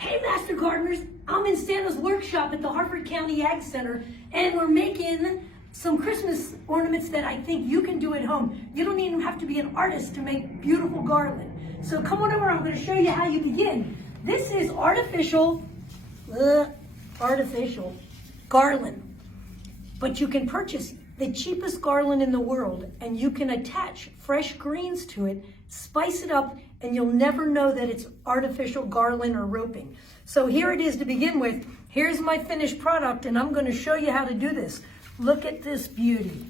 Hey Master Gardeners, I'm in Santa's workshop at the Harford County Ag Center, and we're making some Christmas ornaments that I think you can do at home. You don't even have to be an artist to make beautiful garland. So come on over, I'm going to show you how you begin. This is artificial garland, but you can purchase the cheapest garland in the world, and you can attach fresh greens to it, spice it up, and you'll never know that it's artificial garland or roping. So here it is to begin with. Here's my finished product, and I'm going to show you how to do this. Look at this beauty.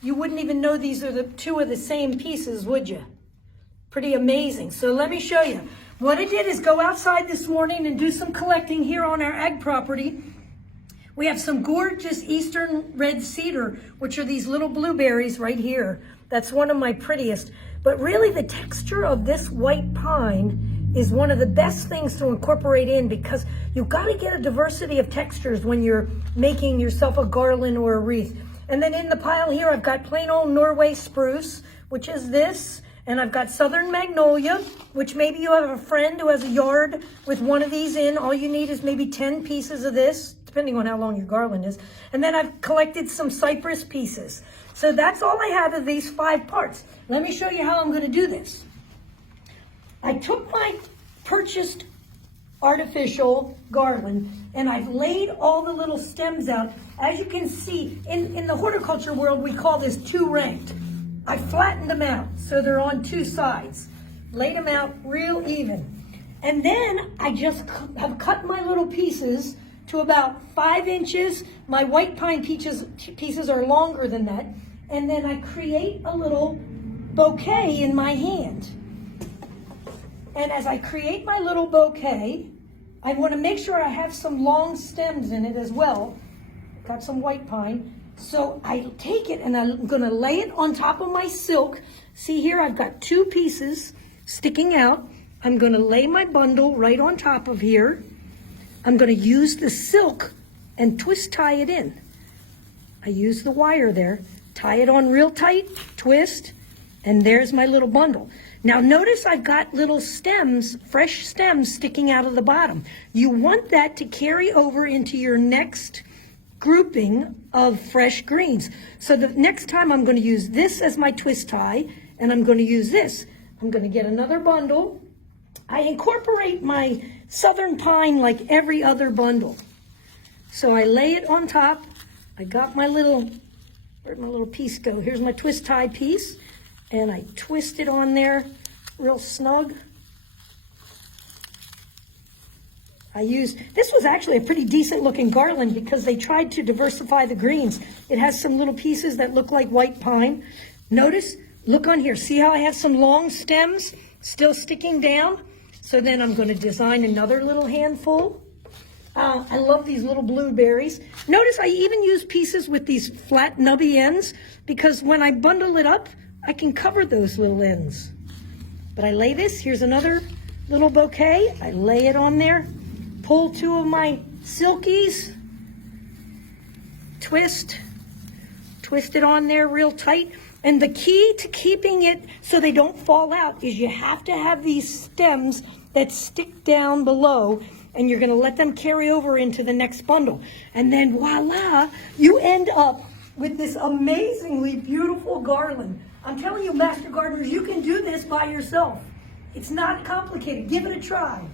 You wouldn't even know these are the two of the same pieces, would you? Pretty amazing. So let me show you. What I did is go outside this morning and do some collecting here on our ag property. We have some gorgeous eastern red cedar, which are these little blueberries right here. That's one of my prettiest. But really the texture of this white pine is one of the best things to incorporate in, because you've got to get a diversity of textures when you're making yourself a garland or a wreath. And then in the pile here, I've got plain old Norway spruce, which is this. And I've got southern magnolia, which maybe you have a friend who has a yard with one of these in. All you need is maybe 10 pieces of this, depending on how long your garland is. And then I've collected some cypress pieces. So that's all I have of these 5 parts. Let me show you how I'm going to do this. I took my purchased artificial garland and I've laid all the little stems out. As you can see, in the horticulture world, we call this 2-ranked. I flattened them out so they're on 2 sides. Laid them out real even. And then I just have cut my little pieces to about 5 inches. My white pine pieces are longer than that. And then I create a little bouquet in my hand. And as I create my little bouquet, I want to make sure I have some long stems in it as well. Got some white pine. So I take it and I'm going to lay it on top of my silk. See here, I've got 2 pieces sticking out. I'm going to lay my bundle right on top of here. I'm going to use the silk and twist tie it in. I use the wire there, tie it on real tight, twist, and there's my little bundle. Now notice I've got little stems, fresh stems sticking out of the bottom. You want that to carry over into your next grouping of fresh greens. So the next time I'm going to use this as my twist tie, and I'm going to use this. I'm going to get another bundle. I incorporate my southern pine like every other bundle. So I lay it on top. I got my little, where'd my little piece go? Here's my twist tie piece. And I twist it on there real snug. This was actually a pretty decent looking garland because they tried to diversify the greens. It has some little pieces that look like white pine. Notice, look on here. See how I have some long stems still sticking down? So then I'm going to design another little handful. I love these little blueberries. Notice I even use pieces with these flat nubby ends because when I bundle it up, I can cover those little ends. But I lay this, here's another little bouquet. I lay it on there, pull 2 of my silkies, twist it on there real tight. And the key to keeping it so they don't fall out is you have to have these stems that stick down below, and you're going to let them carry over into the next bundle. And then voila, you end up with this amazingly beautiful garland. I'm telling you, Master Gardeners, you can do this by yourself. It's not complicated. Give it a try.